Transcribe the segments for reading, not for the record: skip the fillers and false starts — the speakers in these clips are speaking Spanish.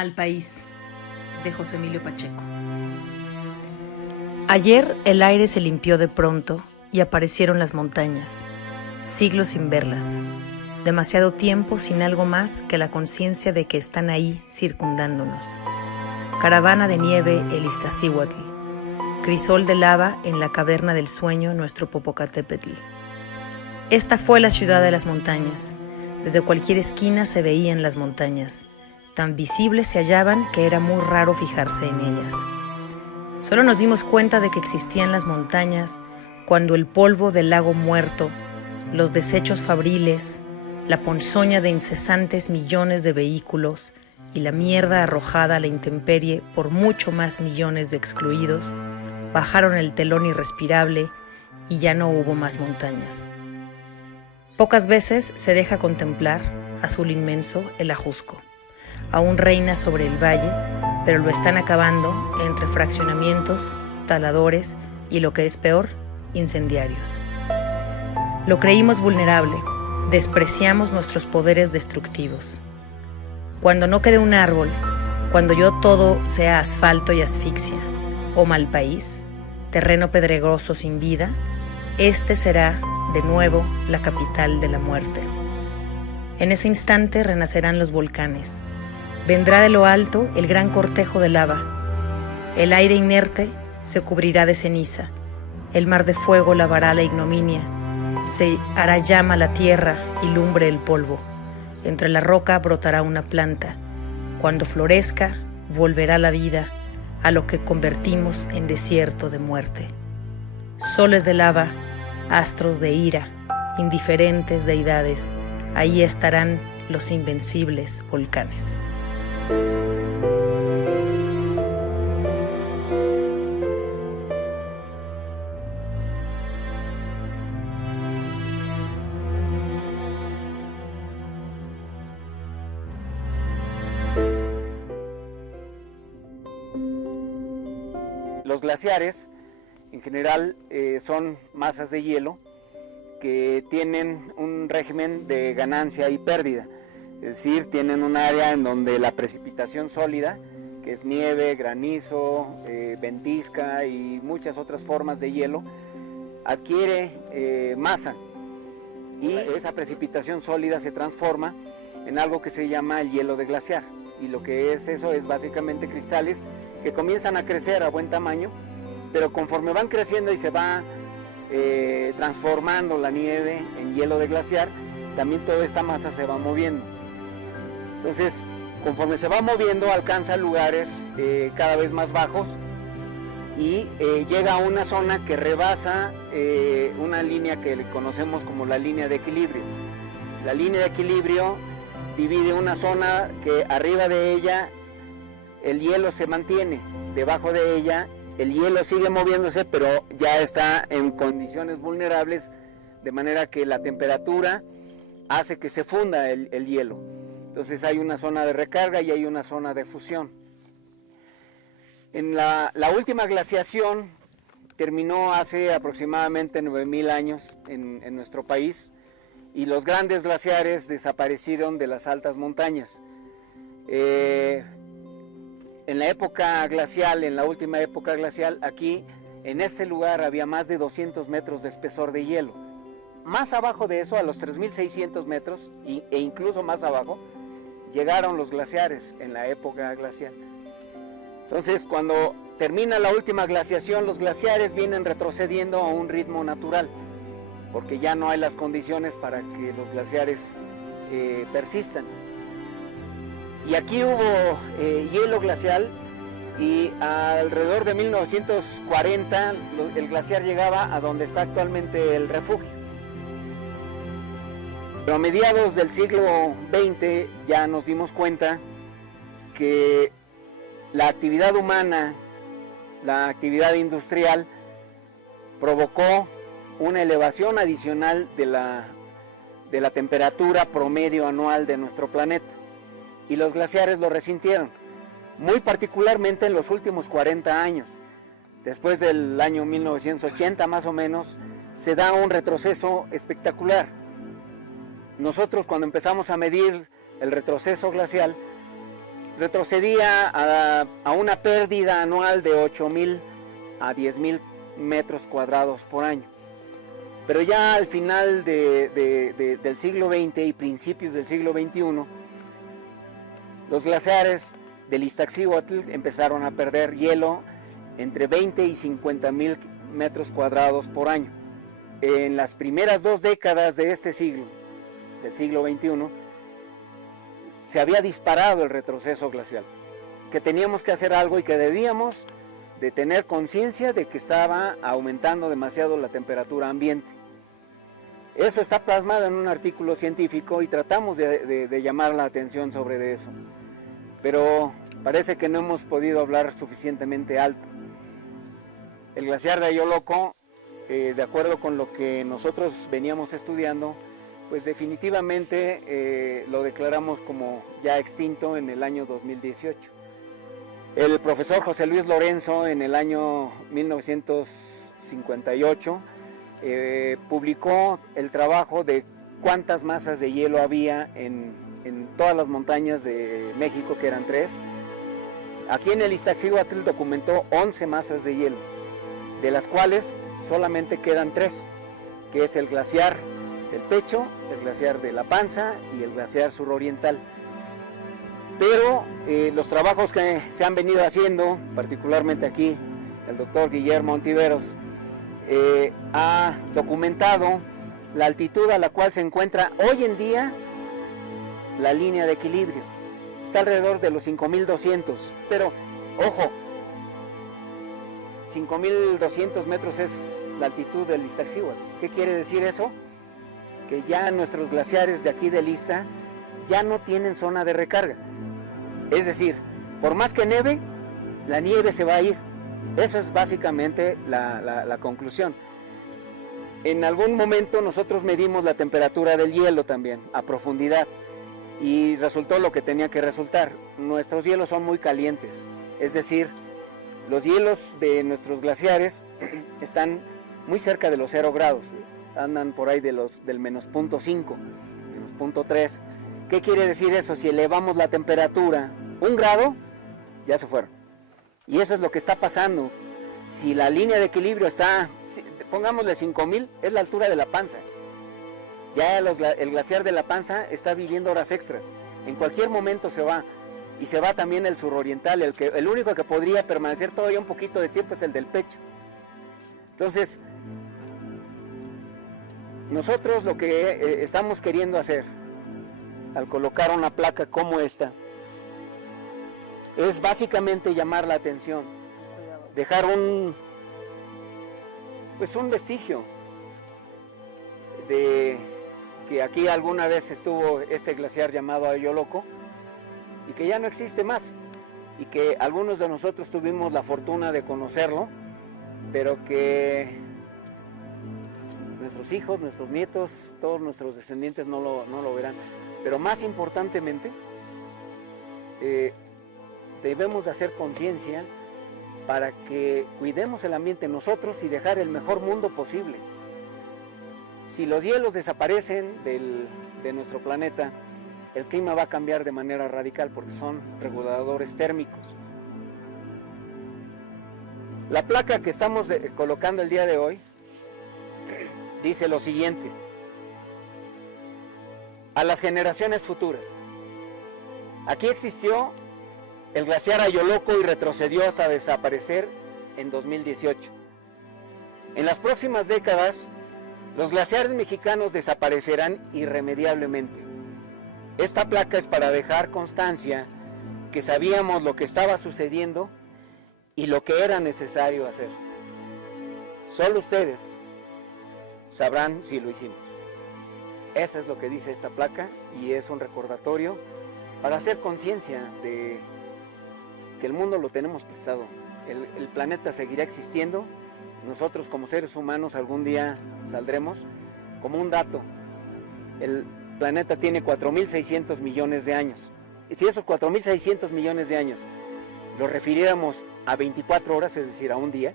Malpaís, de José Emilio Pacheco. Ayer el aire se limpió de pronto y aparecieron las montañas, siglos sin verlas, demasiado tiempo sin algo más que la conciencia de que están ahí circundándonos. Caravana de nieve el Iztaccíhuatl, crisol de lava en la caverna del sueño nuestro Popocatépetl. Esta fue la ciudad de las montañas. Desde cualquier esquina se veían las montañas. Tan visibles se hallaban que era muy raro fijarse en ellas. Solo nos dimos cuenta de que existían las montañas cuando el polvo del lago muerto, los desechos fabriles, la ponzoña de incesantes millones de vehículos y la mierda arrojada a la intemperie por mucho más millones de excluidos, bajaron el telón irrespirable y ya no hubo más montañas. Pocas veces se deja contemplar, azul inmenso, el Ajusco. Aún reina sobre el valle, pero lo están acabando entre fraccionamientos, taladores y, lo que es peor, incendiarios. Lo creímos vulnerable, despreciamos nuestros poderes destructivos. Cuando no quede un árbol, cuando yo todo sea asfalto y asfixia, o Malpaís, terreno pedregoso sin vida, este será, de nuevo, la capital de la muerte. En ese instante renacerán los volcanes. Vendrá de lo alto el gran cortejo de lava. El aire inerte se cubrirá de ceniza. El mar de fuego lavará la ignominia. Se hará llama la tierra y lumbre el polvo. Entre la roca brotará una planta. Cuando florezca, volverá la vida a lo que convertimos en desierto de muerte. Soles de lava, astros de ira, indiferentes deidades, ahí estarán los invencibles volcanes. Los glaciares, en general, son masas de hielo que tienen un régimen de ganancia y pérdida. Es decir, tienen un área en donde la precipitación sólida, que es nieve, granizo, ventisca y muchas otras formas de hielo, adquiere masa y esa precipitación sólida se transforma en algo que se llama el hielo de glaciar. Y lo que es eso es básicamente cristales que comienzan a crecer a buen tamaño, pero conforme van creciendo y se va transformando la nieve en hielo de glaciar, también toda esta masa se va moviendo. Entonces, conforme se va moviendo, alcanza lugares cada vez más bajos y llega a una zona que rebasa una línea que conocemos como la línea de equilibrio. La línea de equilibrio divide una zona que arriba de ella el hielo se mantiene, debajo de ella el hielo sigue moviéndose, pero ya está en condiciones vulnerables, de manera que la temperatura hace que se funda el hielo. Entonces hay una zona de recarga y hay una zona de fusión. En la última glaciación terminó hace aproximadamente 9.000 años en nuestro país, y los grandes glaciares desaparecieron de las altas montañas. En la época glacial, en la última época glacial, aquí en este lugar había más de 200 metros de espesor de hielo. Más abajo de eso, a los 3.600 metros e incluso más abajo, llegaron los glaciares en la época glacial. Entonces, cuando termina la última glaciación, los glaciares vienen retrocediendo a un ritmo natural, porque ya no hay las condiciones para que los glaciares persistan. Y aquí hubo hielo glacial, y alrededor de 1940 el glaciar llegaba a donde está actualmente el refugio. Pero a mediados del siglo XX ya nos dimos cuenta que la actividad humana, la actividad industrial, provocó una elevación adicional de la temperatura promedio anual de nuestro planeta, y los glaciares lo resintieron, muy particularmente en los últimos 40 años. Después del año 1980 más o menos, se da un retroceso espectacular. Nosotros, cuando empezamos a medir el retroceso glacial, retrocedía a una pérdida anual de 8,000 a 10,000 metros cuadrados por año. Pero ya al final del siglo XX y principios del siglo XXI, los glaciares del Iztaccíhuatl empezaron a perder hielo entre 20 y 50,000 metros cuadrados por año. En las primeras 2 décadas de este siglo, del siglo XXI, se había disparado el retroceso glacial, que teníamos que hacer algo y que debíamos de tener conciencia de que estaba aumentando demasiado la temperatura ambiente. Eso está plasmado en un artículo científico y tratamos de llamar la atención sobre eso, pero parece que no hemos podido hablar suficientemente alto. El glaciar de Ayolocó, de acuerdo con lo que nosotros veníamos estudiando, pues definitivamente lo declaramos como ya extinto en el año 2018. El profesor José Luis Lorenzo en el año 1958 publicó el trabajo de cuántas masas de hielo había en todas las montañas de México, que eran 3. Aquí en el Iztaccíhuatl documentó 11 masas de hielo, de las cuales solamente quedan 3, que es el glaciar del Pecho, el glaciar de la Panza y el glaciar suroriental. Pero los trabajos que se han venido haciendo, particularmente aquí el doctor Guillermo Ontiveros, ha documentado la altitud a la cual se encuentra hoy en día la línea de equilibrio. Está alrededor de los 5,200, pero ojo, 5,200 metros es la altitud del Iztaccíhuatl. ¿Qué quiere decir eso? Que ya nuestros glaciares de aquí del Ista ya no tienen zona de recarga. Es decir, por más que nieve, la nieve se va a ir. Eso es básicamente la conclusión. En algún momento nosotros medimos la temperatura del hielo también, a profundidad, y resultó lo que tenía que resultar. Nuestros hielos son muy calientes, es decir, los hielos de nuestros glaciares están muy cerca de los 0 grados, andan por ahí del menos 0.5, menos 0.3. ¿Qué quiere decir eso? Si elevamos la temperatura 1 grado, ya se fueron. Y eso es lo que está pasando. Si la línea de equilibrio está, pongámosle 5,000, es la altura de la Panza. Ya el glaciar de la Panza está viviendo horas extras. En cualquier momento se va. Y se va también el suroriental. El único que podría permanecer todavía un poquito de tiempo es el del Pecho. Entonces, nosotros lo que estamos queriendo hacer al colocar una placa como esta es básicamente llamar la atención, dejar un vestigio de que aquí alguna vez estuvo este glaciar llamado Ayolocó y que ya no existe más, y que algunos de nosotros tuvimos la fortuna de conocerlo, pero que nuestros hijos, nuestros nietos, todos nuestros descendientes no lo verán. Pero más importantemente, debemos de hacer conciencia para que cuidemos el ambiente nosotros y dejar el mejor mundo posible. Si los hielos desaparecen de nuestro planeta, el clima va a cambiar de manera radical porque son reguladores térmicos. La placa que estamos colocando el día de hoy dice lo siguiente: a las generaciones futuras. Aquí existió el glaciar Ayolocó y retrocedió hasta desaparecer en 2018. En las próximas décadas, los glaciares mexicanos desaparecerán irremediablemente. Esta placa es para dejar constancia que sabíamos lo que estaba sucediendo y lo que era necesario hacer. Solo ustedes sabrán si lo hicimos. Eso es lo que dice esta placa, y es un recordatorio para hacer conciencia de que el mundo lo tenemos prestado. El planeta seguirá existiendo. Nosotros como seres humanos algún día saldremos. Como un dato, el planeta tiene 4.600 millones de años. Y si esos 4.600 millones de años los refiriéramos a 24 horas, es decir, a un día,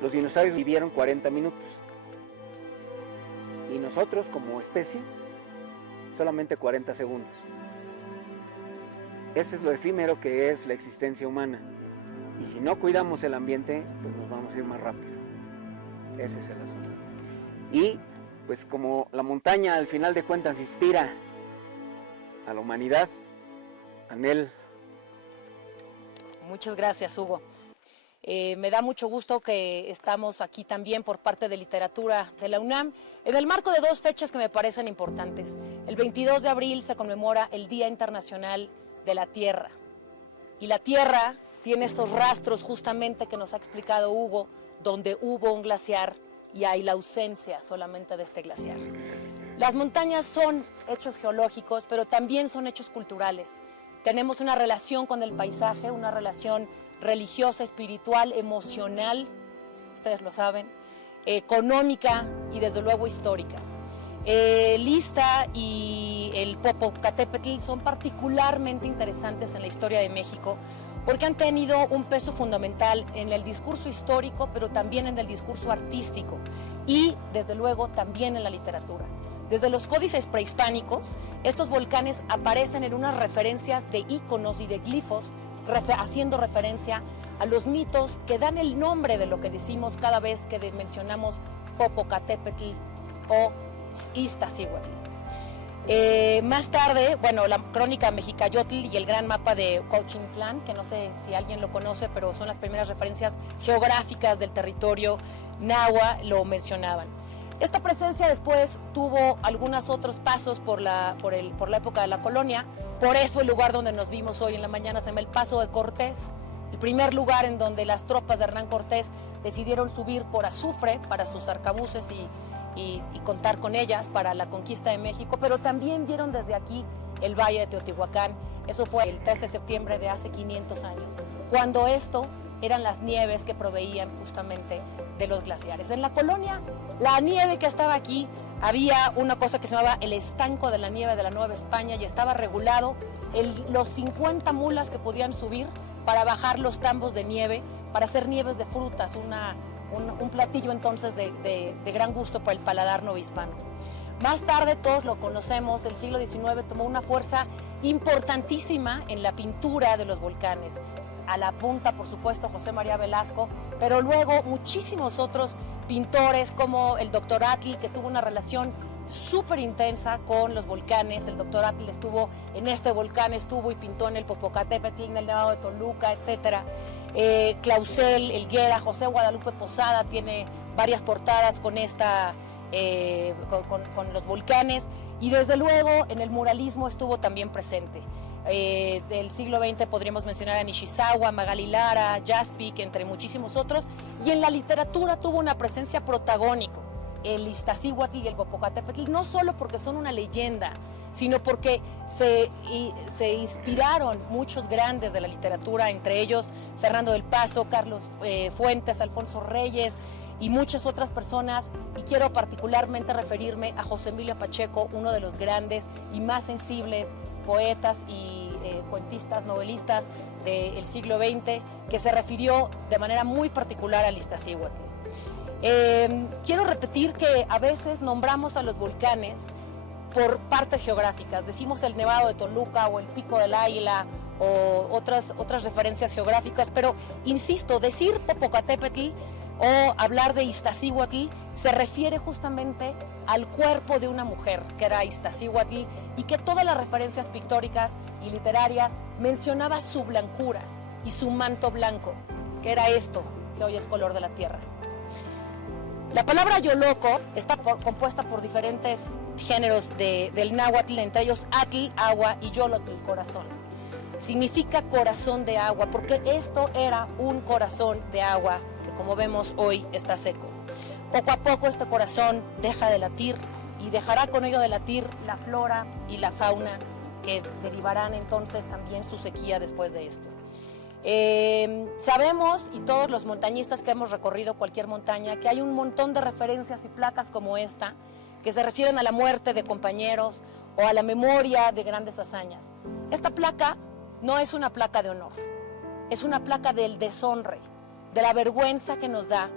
los dinosaurios vivieron 40 minutos. Y nosotros como especie, solamente 40 segundos. Eso es lo efímero que es la existencia humana. Y si no cuidamos el ambiente, pues nos vamos a ir más rápido. Ese es el asunto. Y pues como la montaña al final de cuentas inspira a la humanidad, Anel. Muchas gracias, Hugo. Me da mucho gusto que estamos aquí también por parte de Literatura de la UNAM, en el marco de dos fechas que me parecen importantes. El 22 de abril se conmemora el Día Internacional de la Tierra. Y la Tierra tiene estos rastros justamente que nos ha explicado Hugo, donde hubo un glaciar y hay la ausencia solamente de este glaciar. Las montañas son hechos geológicos, pero también son hechos culturales. Tenemos una relación con el paisaje, una relación religiosa, espiritual, emocional, ustedes lo saben, económica y desde luego histórica. El Ixta y el Popocatépetl son particularmente interesantes en la historia de México porque han tenido un peso fundamental en el discurso histórico, pero también en el discurso artístico y desde luego también en la literatura. Desde los códices prehispánicos, estos volcanes aparecen en unas referencias de íconos y de glifos haciendo referencia a los mitos que dan el nombre de lo que decimos cada vez que mencionamos Popocatépetl o Iztaccíhuatl. Más tarde, bueno, la crónica Mexicayotl y el gran mapa de Cuauhtitlán, que no sé si alguien lo conoce, pero son las primeras referencias geográficas del territorio náhuatl, lo mencionaban. Esta presencia después tuvo algunos otros pasos por la época de la colonia. Por eso el lugar donde nos vimos hoy en la mañana se llama el Paso de Cortés, el primer lugar en donde las tropas de Hernán Cortés decidieron subir por azufre para sus arcabuces y contar con ellas para la conquista de México, pero también vieron desde aquí el Valle de Teotihuacán. Eso fue el 13 de septiembre de hace 500 años, cuando esto eran las nieves que proveían justamente de los glaciares. En la colonia, la nieve que estaba aquí, había una cosa que se llamaba el estanco de la nieve de la Nueva España y estaba regulado los 50 mulas que podían subir para bajar los tambos de nieve, para hacer nieves de frutas, un platillo entonces de gran gusto para el paladar novohispano. Más tarde, todos lo conocemos, el siglo XIX tomó una fuerza importantísima en la pintura de los volcanes. A la punta, por supuesto, José María Velasco, pero luego muchísimos otros pintores como el doctor Atl, que tuvo una relación súper intensa con los volcanes. El doctor Atl estuvo en este volcán, estuvo y pintó en el Popocatépetl, en el Nevado de Toluca, etc. Clausel, Helguera, José Guadalupe Posada tiene varias portadas con con los volcanes, y desde luego en el muralismo estuvo también presente. Del siglo XX podríamos mencionar a Nishizawa, Magali Lara, Jaspic, entre muchísimos otros, y en la literatura tuvo una presencia protagónica el Iztaccíhuatl y el Popocatépetl, no solo porque son una leyenda, sino porque se inspiraron muchos grandes de la literatura, entre ellos Fernando del Paso, Carlos Fuentes, Alfonso Reyes y muchas otras personas, y quiero particularmente referirme a José Emilio Pacheco, uno de los grandes y más sensibles poetas y cuentistas, novelistas del siglo XX, que se refirió de manera muy particular al Iztaccíhuatl. Quiero repetir que a veces nombramos a los volcanes por partes geográficas, decimos el Nevado de Toluca o el Pico del Águila o otras referencias geográficas, pero insisto, decir Popocatépetl o hablar de Iztaccíhuatl se refiere justamente al cuerpo de una mujer, que era Iztaccíhuatl, y que todas las referencias pictóricas y literarias mencionaba su blancura y su manto blanco, que era esto, que hoy es color de la tierra. La palabra Yoloco está compuesta por diferentes géneros del náhuatl, entre ellos atl, agua, y yolotl, corazón. Significa corazón de agua, porque esto era un corazón de agua que, como vemos hoy, está seco. Poco a poco este corazón deja de latir y dejará con ello de latir la flora y la fauna, que derivarán entonces también su sequía después de esto. Sabemos, y todos los montañistas que hemos recorrido cualquier montaña, que hay un montón de referencias y placas como esta que se refieren a la muerte de compañeros o a la memoria de grandes hazañas. Esta placa no es una placa de honor, es una placa del deshonre, de la vergüenza que nos da,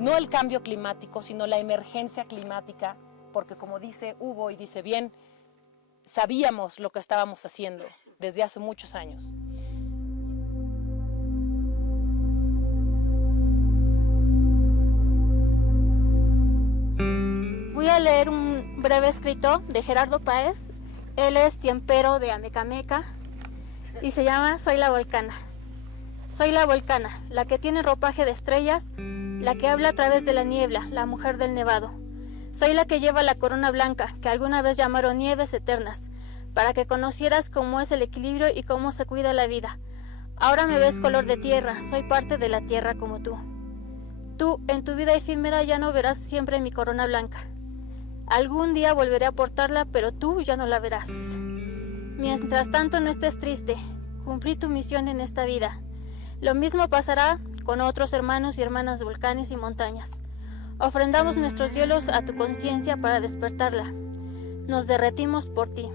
no el cambio climático, sino la emergencia climática, porque como dice Hugo y dice bien, sabíamos lo que estábamos haciendo, desde hace muchos años. Voy a leer un breve escrito de Gerardo Páez. Él es tiempero de Amecameca y se llama Soy la Volcana. Soy la volcana, la que tiene ropaje de estrellas, la que habla a través de la niebla, la mujer del nevado. Soy la que lleva la corona blanca, que alguna vez llamaron nieves eternas, para que conocieras cómo es el equilibrio y cómo se cuida la vida. Ahora me ves color de tierra, soy parte de la tierra como tú. Tú, en tu vida efímera, ya no verás siempre mi corona blanca. Algún día volveré a portarla, pero tú ya no la verás. Mientras tanto, no estés triste. Cumplí tu misión en esta vida. Lo mismo pasará con otros hermanos y hermanas de volcanes y montañas. Ofrendamos nuestros hielos a tu conciencia para despertarla. Nos derretimos por ti.